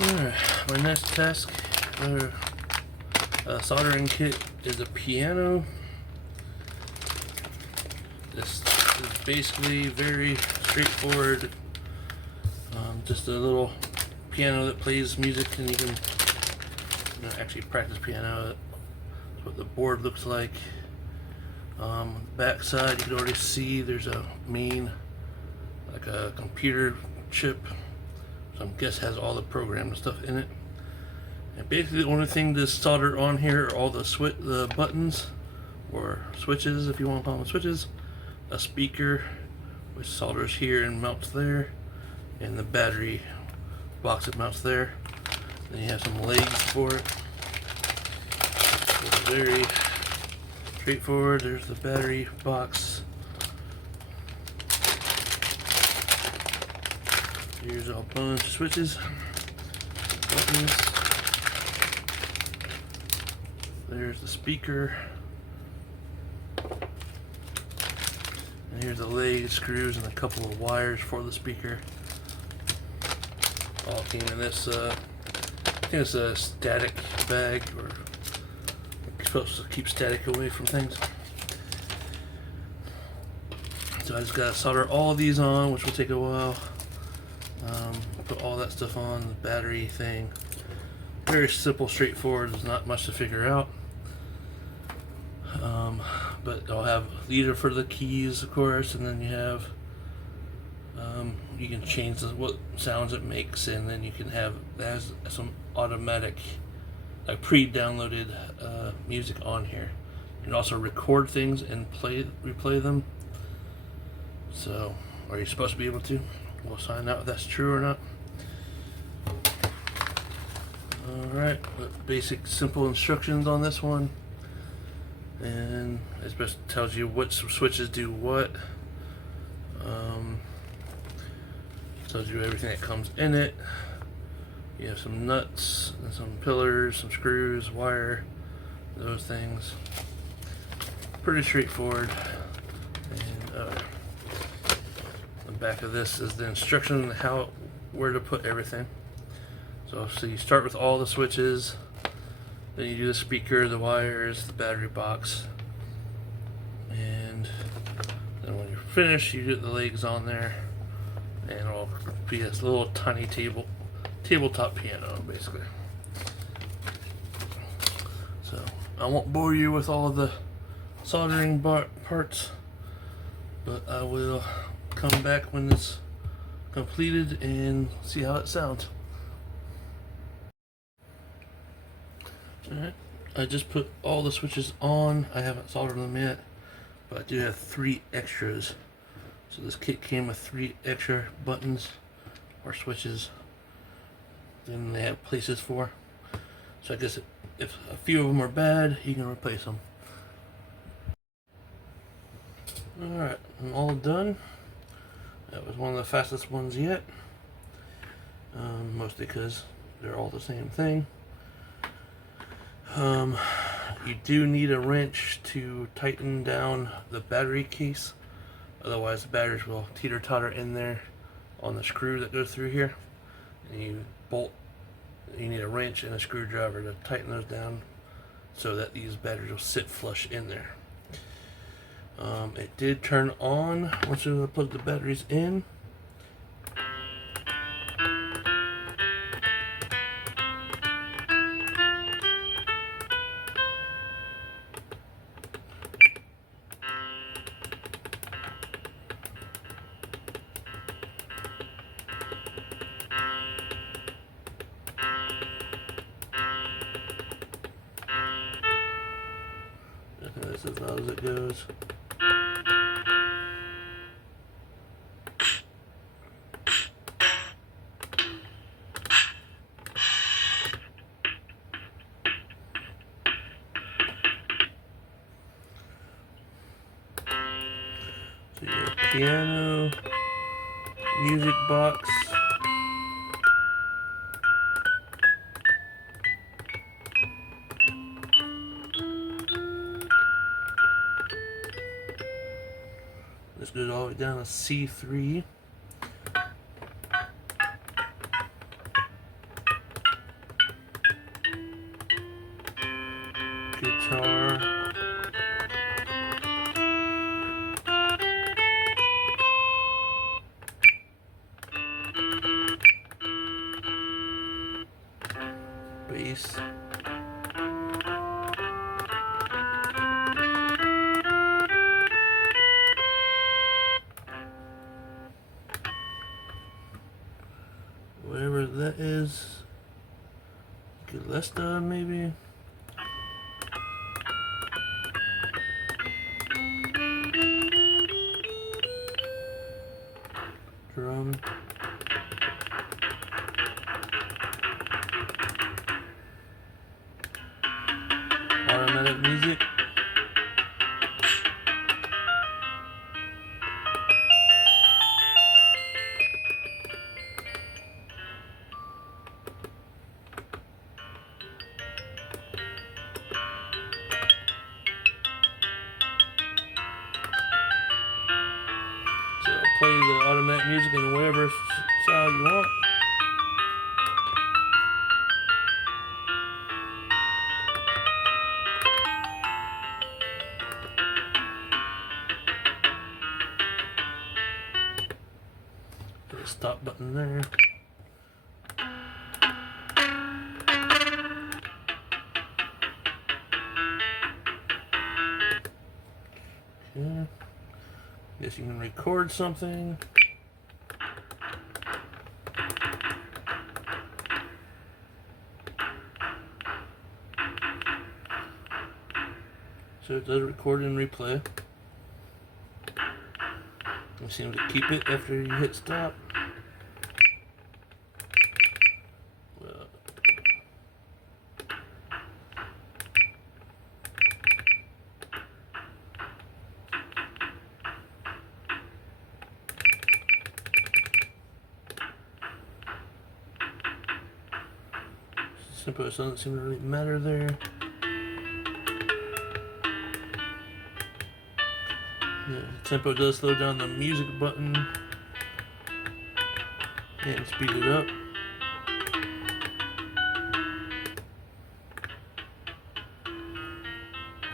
Alright, my next task, soldering kit, is a piano. This is basically very straightforward. Just a little piano that plays music, and you can actually practice piano. That's what the board looks like. On the back side, you can already see there's a main, like a computer chip. So I guess has all the program and stuff in it. And basically the only thing to solder on here are all the buttons, or switches if you want to call them switches, a speaker which solders here and mounts there, and the battery box that mounts there. Then you have some legs for it. So very straightforward. There's the battery box. Here's a bunch of switches, buttons. There's the speaker. And here's the leg screws and a couple of wires for the speaker. All came in this, I think it's a static bag, or it's supposed to keep static away from things. So I just gotta solder all of these on, which will take a while. Put all that stuff on, the battery thing. Very simple, straightforward, there's not much to figure out. But I'll have these are for the keys, of course, and then you have, you can change what sounds it makes, and then you can have, it has some automatic, like pre-downloaded music on here. You can also record things and replay them. So, are you supposed to be able to? We'll find out if that's true or not. Alright, basic simple instructions on this one. And it just tells you what switches do what. Tells you everything that comes in it. You have some nuts, and some pillars, some screws, wire, those things. Pretty straightforward. And the back of this is the instruction on where to put everything. So you start with all the switches, then you do the speaker, the wires, the battery box, and then when you're finished, you get the legs on there, and it'll be this little tiny tabletop piano, basically. So I won't bore you with all of the soldering parts, but I will come back when it's completed and see how it sounds. Alright, I just put all the switches on. I haven't soldered them yet, but I do have 3 extras. So this kit came with 3 extra buttons or switches. Then they have places for. So I guess if a few of them are bad, you can replace them. Alright, I'm all done. That was one of the fastest ones yet. Mostly because they're all the same thing. You do need a wrench to tighten down the battery case, otherwise the batteries will teeter-totter in there on the screw that goes through here. And you need a wrench and a screwdriver to tighten those down so that these batteries will sit flush in there. It did turn on once I put the batteries in. This is about as it goes. So your piano, music box, this goes all the way down to C3. guitar. Bass. Whatever that is. Gillesta, maybe? Drum. Automatic music. So play the automatic music in whatever style you want. Put a stop button there. Okay. Guess you can record something. So it does record and replay. You seem to keep it after you hit stop. Simple, it doesn't seem to really matter there. Yeah, tempo does slow down the music button and speed it up.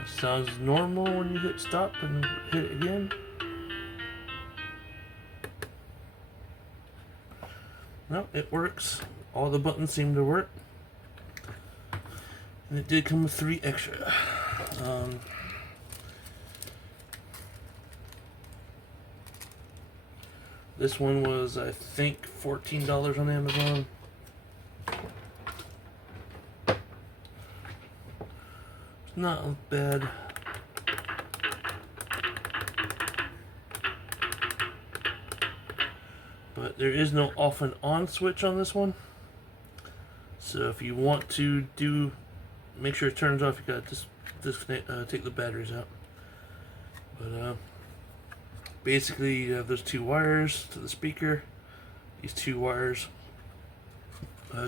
It sounds normal when you hit stop and hit it again. No, it works. All the buttons seem to work. And it did come with 3 extra. This one was, I think, $14 on Amazon. It's not bad. But there is no off and on switch on this one. So if you want to make sure it turns off, you gotta disconnect, take the batteries out. But basically, you have those 2 wires to the speaker. These 2 wires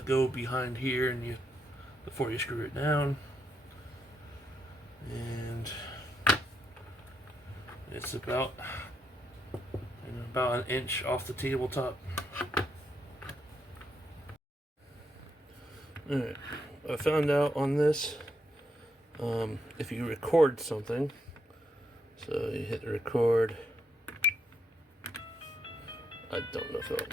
go behind here, and before you screw it down, and it's about an inch off the tabletop. All right, I found out on this, if you record something, so you hit record. I don't know if it'll.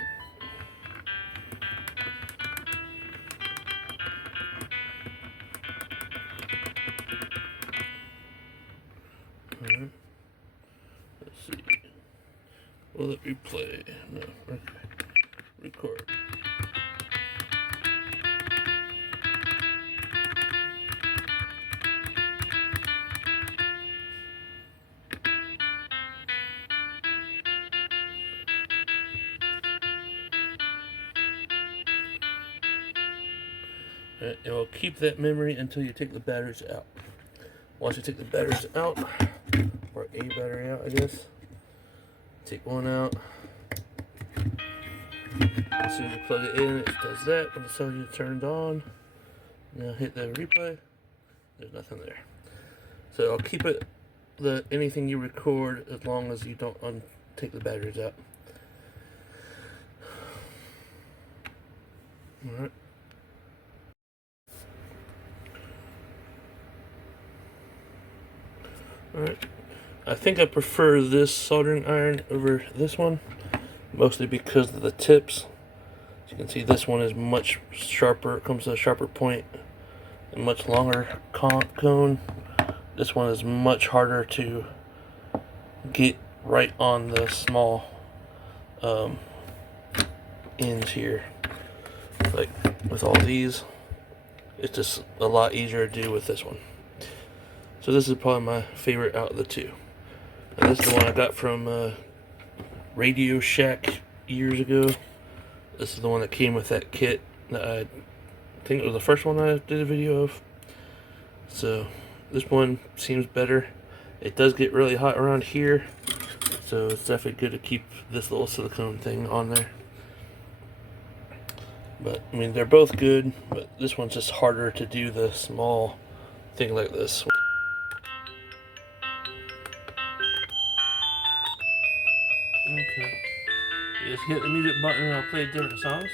Alright. Let's see. Will it replay? No. Okay. Record. It will keep that memory until you take the batteries out. Once you take the batteries out, or a battery out, I guess, take one out. As soon as you plug it in, it does that. When the cellular turned on, now hit the replay. There's nothing there. So I'll keep it anything you record as long as you don't take the batteries out. All right. Alright. I think I prefer this soldering iron over this one, mostly because of the tips. As you can see, this one is much sharper. It comes to a sharper point and much longer cone. This one is much harder to get right on the small ends here. Like with all these, it's just a lot easier to do with this one. So this is probably my favorite out of the two. And this is the one I got from Radio Shack years ago. This is the one that came with that kit that I think it was the first one I did a video of. So this one seems better. It does get really hot around here, so it's definitely good to keep this little silicone thing on there. But I mean, they're both good, but this one's just harder to do the small thing like this. Okay. You just hit the music button and I'll play different songs.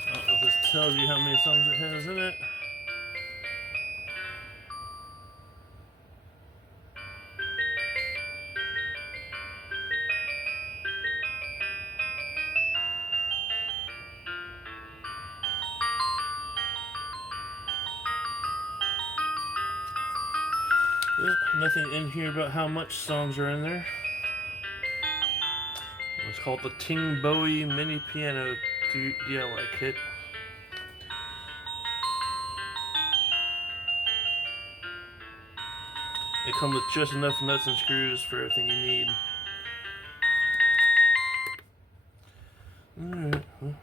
I don't know if this tells you how many songs it has in it. Yep, nothing in here about how much songs are in there. It's called the Tingbowie Mini Piano DIY Kit. It comes with just enough nuts and screws for everything you need. Alright. Well.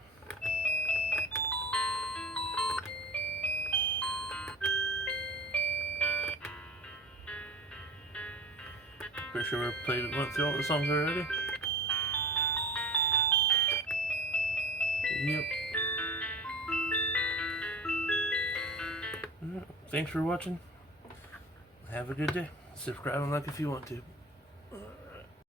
Pretty sure we went through all the songs already. Yep. Thanks for watching. Have a good day. Subscribe and like if you want to.